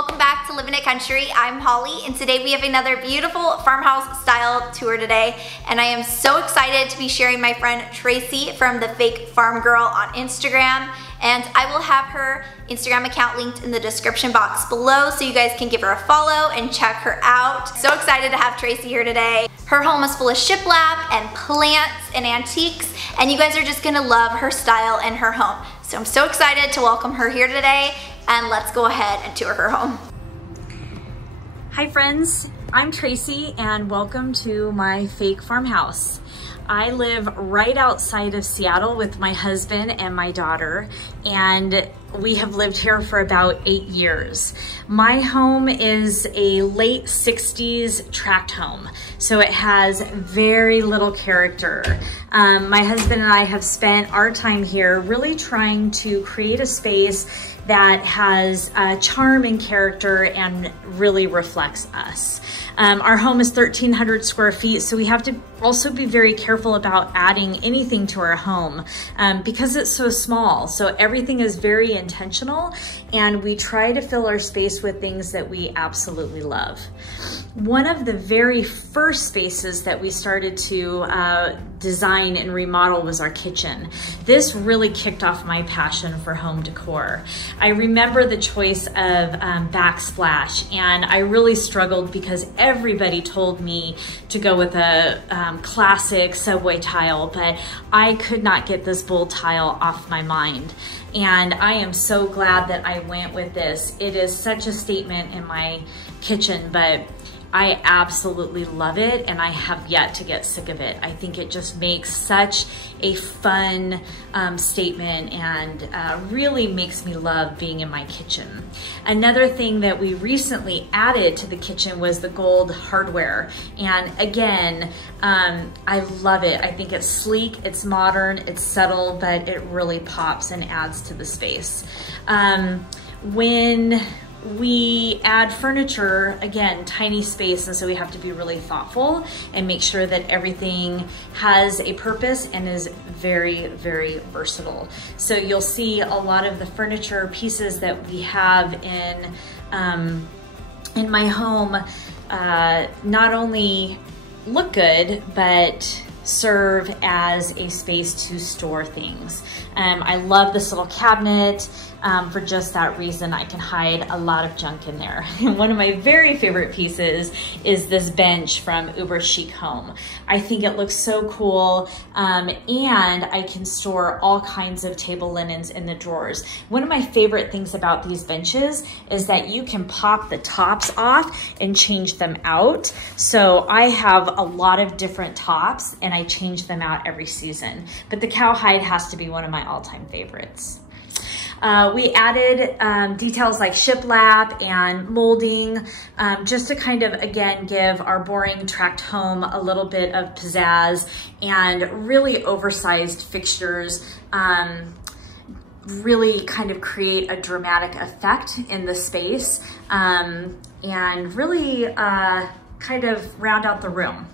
welcome back to Living It Country. I'm Holly, and today we have another beautiful farmhouse style tour today, and I am so excited to be sharing my friend Tracey from the Fake Farm Girl on Instagram, and I will have her Instagram account linked in the description box below so you guys can give her a follow and check her out. So excited to have Tracey here today. Her home is full of shiplap and plants and antiques, and you guys are just gonna love her style and her home. So I'm so excited to welcome her here today, and let's go ahead and tour her home. Hi friends, I'm Tracey and welcome to my fake farmhouse. I live right outside of Seattle with my husband and my daughter, and we have lived here for about 8 years. My home is a late 60s tract home, so it has very little character. My husband and I have spent our time here really trying to create a space that has charm and character and really reflects us. Our home is 1,300 square feet, so we have to also be very careful about adding anything to our home because it's so small. So everything is very intentional, and we try to fill our space with things that we absolutely love. One of the very first spaces that we started to design and remodel was our kitchen. This really kicked off my passion for home decor. I remember the choice of backsplash, and I really struggled because everybody told me to go with a classic subway tile, but I could not get this bold tile off my mind. And I am so glad that I went with this. It is such a statement in my kitchen, but I absolutely love it, and I have yet to get sick of it. I think it just makes such a fun statement and really makes me love being in my kitchen. Another thing that we recently added to the kitchen was the gold hardware. And again, I love it. I think it's sleek, it's modern, it's subtle, but it really pops and adds to the space. When we add furniture, again, tiny space, and so we have to be really thoughtful and make sure that everything has a purpose and is very, very versatile. So you'll see a lot of the furniture pieces that we have in my home not only look good, but serve as a space to store things. I love this little cabinet. For just that reason, I can hide a lot of junk in there. One of my very favorite pieces is this bench from Uber Chic Home. I think it looks so cool, and I can store all kinds of table linens in the drawers. One of my favorite things about these benches is that you can pop the tops off and change them out. So I have a lot of different tops, and I change them out every season. But the cowhide has to be one of my all-time favorites. We added details like shiplap and molding, just to kind of, again, give our boring tract home a little bit of pizzazz, and really oversized fixtures really kind of create a dramatic effect in the space, and really kind of round out the room.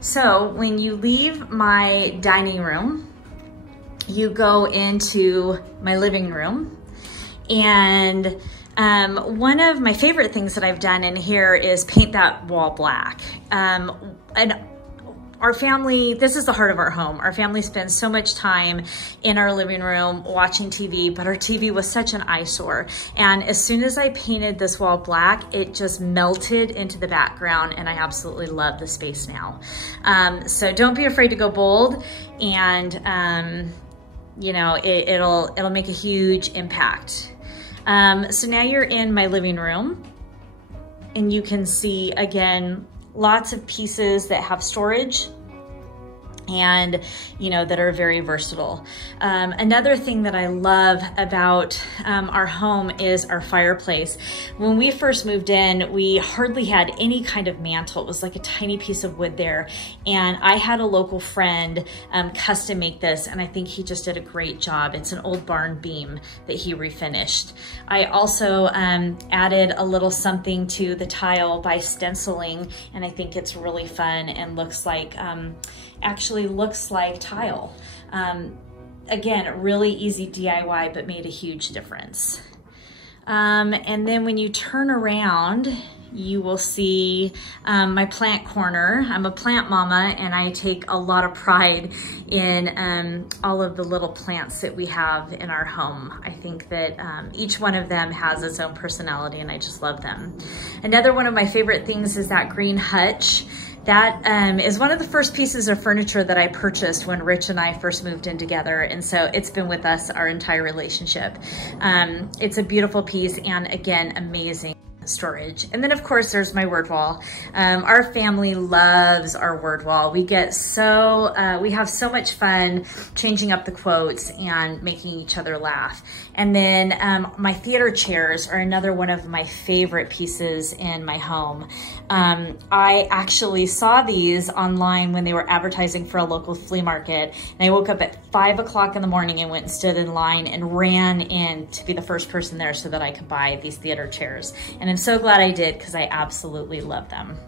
So when you leave my dining room, you go into my living room, and one of my favorite things that I've done in here is paint that wall black. And our family, this is the heart of our home. Our family spends so much time in our living room watching TV, but our TV was such an eyesore. And as soon as I painted this wall black, it just melted into the background, and I absolutely love the space now. So don't be afraid to go bold, and you know, it'll make a huge impact. So now you're in my living room, and you can see, again, lots of pieces that have storage and, you know, that are very versatile. Another thing that I love about our home is our fireplace. When we first moved in, we hardly had any kind of mantle. It was like a tiny piece of wood there. And I had a local friend custom make this, and I think he just did a great job. It's an old barn beam that he refinished. I also added a little something to the tile by stenciling, and I think it's really fun and looks like, actually looks like tile. Again, really easy DIY, but made a huge difference. And then when you turn around, you will see my plant corner. I'm a plant mama, and I take a lot of pride in all of the little plants that we have in our home. I think that each one of them has its own personality, and I just love them. Another one of my favorite things is that green hutch. That is one of the first pieces of furniture that I purchased when Rich and I first moved in together. And so it's been with us our entire relationship. It's a beautiful piece, and again, amazing storage. And then of course there's my word wall. Our family loves our word wall. We have so much fun changing up the quotes and making each other laugh. And then my theater chairs are another one of my favorite pieces in my home. I actually saw these online when they were advertising for a local flea market, and I woke up at 5 o'clock in the morning and went and stood in line and ran in to be the first person there so that I could buy these theater chairs. And I'm so glad I did, because I absolutely love them.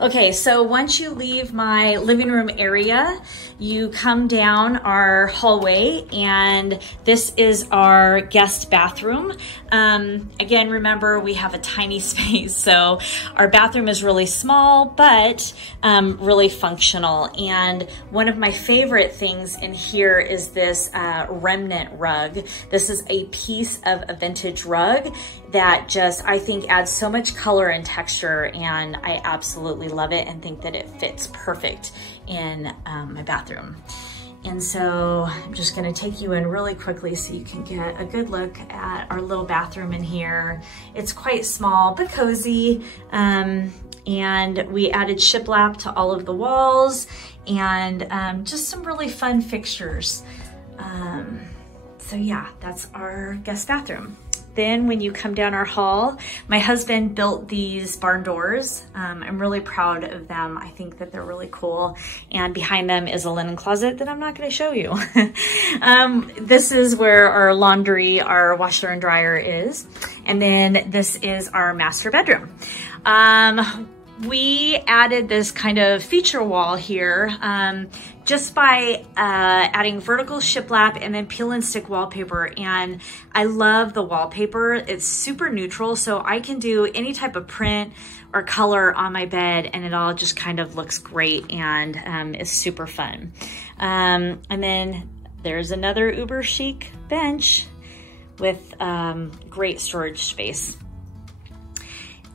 Okay, so once you leave my living room area, you come down our hallway, and this is our guest bathroom. Again, remember, we have a tiny space, so our bathroom is really small, but really functional. And one of my favorite things in here is this remnant rug. This is a piece of a vintage rug that just, I think, adds so much color and texture, and I absolutely love it and think that it fits perfect in my bathroom. And so I'm just gonna take you in really quickly so you can get a good look at our little bathroom in here. It's quite small but cozy, and we added shiplap to all of the walls, and just some really fun fixtures. So yeah, that's our guest bathroom. Then when you come down our hall, my husband built these barn doors. I'm really proud of them. I think that they're really cool. And behind them is a linen closet that I'm not gonna show you. This is where our laundry, our washer and dryer is. And then this is our master bedroom. We added this kind of feature wall here just by adding vertical shiplap and then peel and stick wallpaper. And I love the wallpaper. It's super neutral, so I can do any type of print or color on my bed, and it all just kind of looks great and is super fun. And then there's another uber chic bench with great storage space.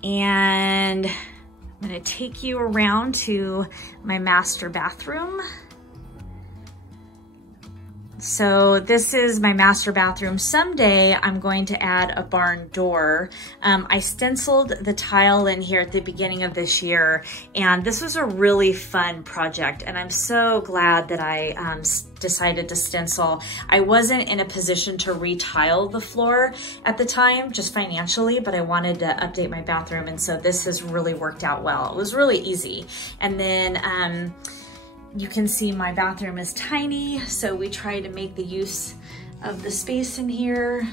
And I'm gonna take you around to my master bathroom. So this is my master bathroom. Someday I'm going to add a barn door. I stenciled the tile in here at the beginning of this year, and this was a really fun project, and I'm so glad that I decided to stencil. I wasn't in a position to re-tile the floor at the time, just financially, but I wanted to update my bathroom, and so this has really worked out well. It was really easy. And then you can see my bathroom is tiny, so we try to make the use of the space in here.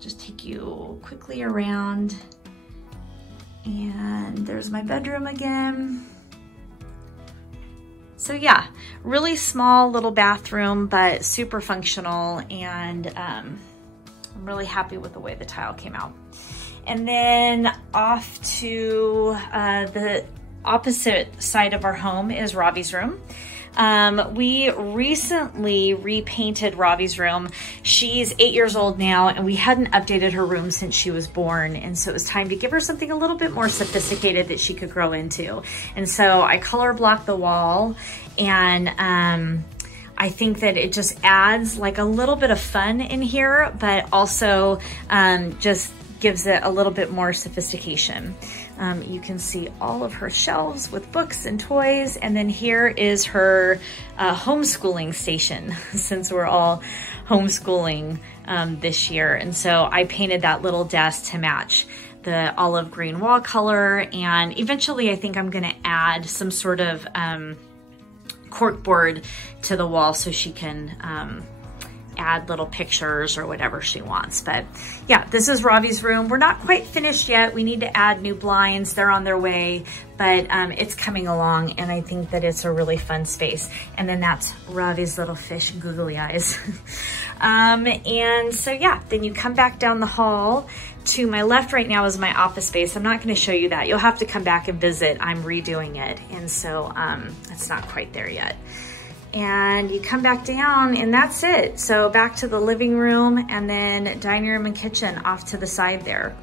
Just take you quickly around. And there's my bedroom again. So yeah, really small little bathroom, but super functional, and I'm really happy with the way the tile came out. And then off to the opposite side of our home is Ravis Room. We recently repainted Ravis Room. She's 8 years old now, and we hadn't updated her room since she was born, and so it was time to give her something a little bit more sophisticated that she could grow into. And so I color blocked the wall, and I think that it just adds like a little bit of fun in here, but also just gives it a little bit more sophistication. You can see all of her shelves with books and toys, and then here is her homeschooling station, since we're all homeschooling this year. And so I painted that little desk to match the olive green wall color, and eventually I think I'm gonna add some sort of corkboard to the wall so she can add little pictures or whatever she wants. But yeah, this is Ravi's room. We're not quite finished yet. We need to add new blinds. They're on their way, but it's coming along, and I think that it's a really fun space. And then that's Ravi's little fish googly eyes. And so yeah, then you come back down the hall. To my left right now is my office space. I'm not going to show you that. You'll have to come back and visit. I'm redoing it. And so it's not quite there yet. And you come back down and that's it. So back to the living room and then dining room and kitchen off to the side there.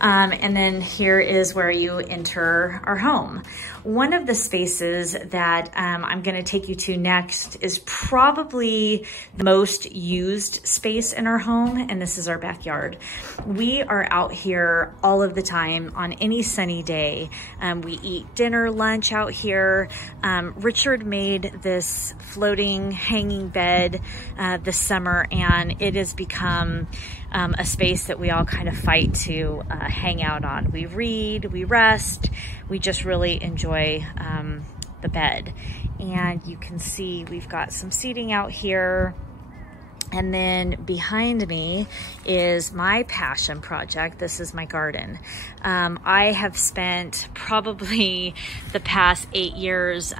And then here is where you enter our home. One of the spaces that I'm gonna take you to next is probably the most used space in our home, and this is our backyard. We are out here all of the time on any sunny day. We eat dinner, lunch out here. Richard made this floating hanging bed this summer, and it has become a space that we all kind of fight to hang out on. We read, we rest, we just really enjoy the bed. And you can see we've got some seating out here. And then behind me is my passion project. This is my garden. I have spent probably the past 8 years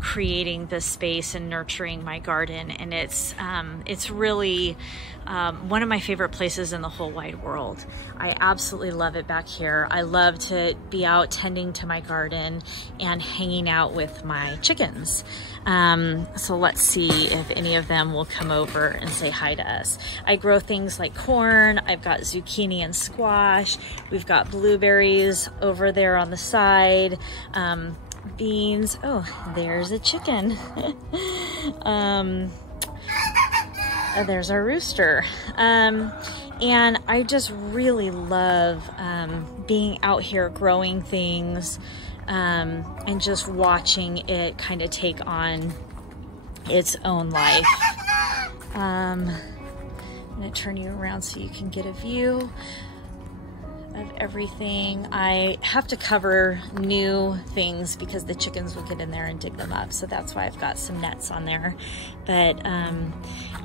creating this space and nurturing my garden, and it's really one of my favorite places in the whole wide world. I absolutely love it back here. I love to be out tending to my garden and hanging out with my chickens. So let's see if any of them will come over and say hi to us. I grow things like corn. I've got zucchini and squash. We've got blueberries over there on the side. Beans. Oh, there's a chicken. There's our rooster. And I just really love being out here growing things and just watching it kind of take on its own life. I'm gonna turn you around so you can get a view of everything. I have to cover new things because the chickens will get in there and dig them up. So that's why I've got some nets on there. But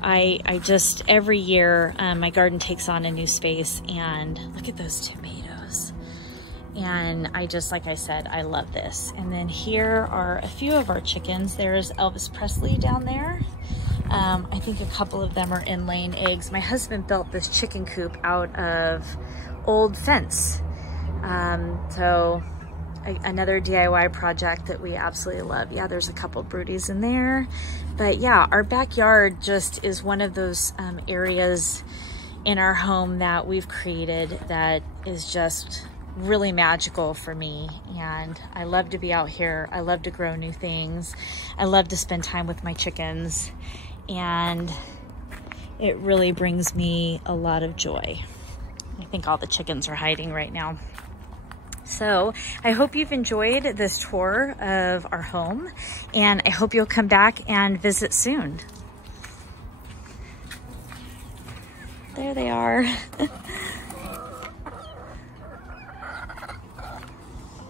I just, every year, my garden takes on a new space, and look at those tomatoes. And I just, like I said, I love this. And then here are a few of our chickens. There's Elvis Presley down there. I think a couple of them are in-laying eggs. My husband built this chicken coop out of old fence. So another DIY project that we absolutely love. Yeah, there's a couple broodies in there. But yeah, our backyard just is one of those areas in our home that we've created that is just really magical for me. And I love to be out here. I love to grow new things. I love to spend time with my chickens. And it really brings me a lot of joy. I think all the chickens are hiding right now. So I hope you've enjoyed this tour of our home, and I hope you'll come back and visit soon. There they are.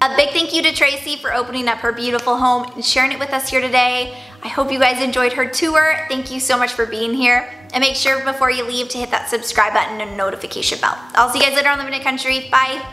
A big thank you to Tracey for opening up her beautiful home and sharing it with us here today. I hope you guys enjoyed her tour. Thank you so much for being here. And make sure before you leave to hit that subscribe button and notification bell. I'll see you guys later on Living in Country. Bye.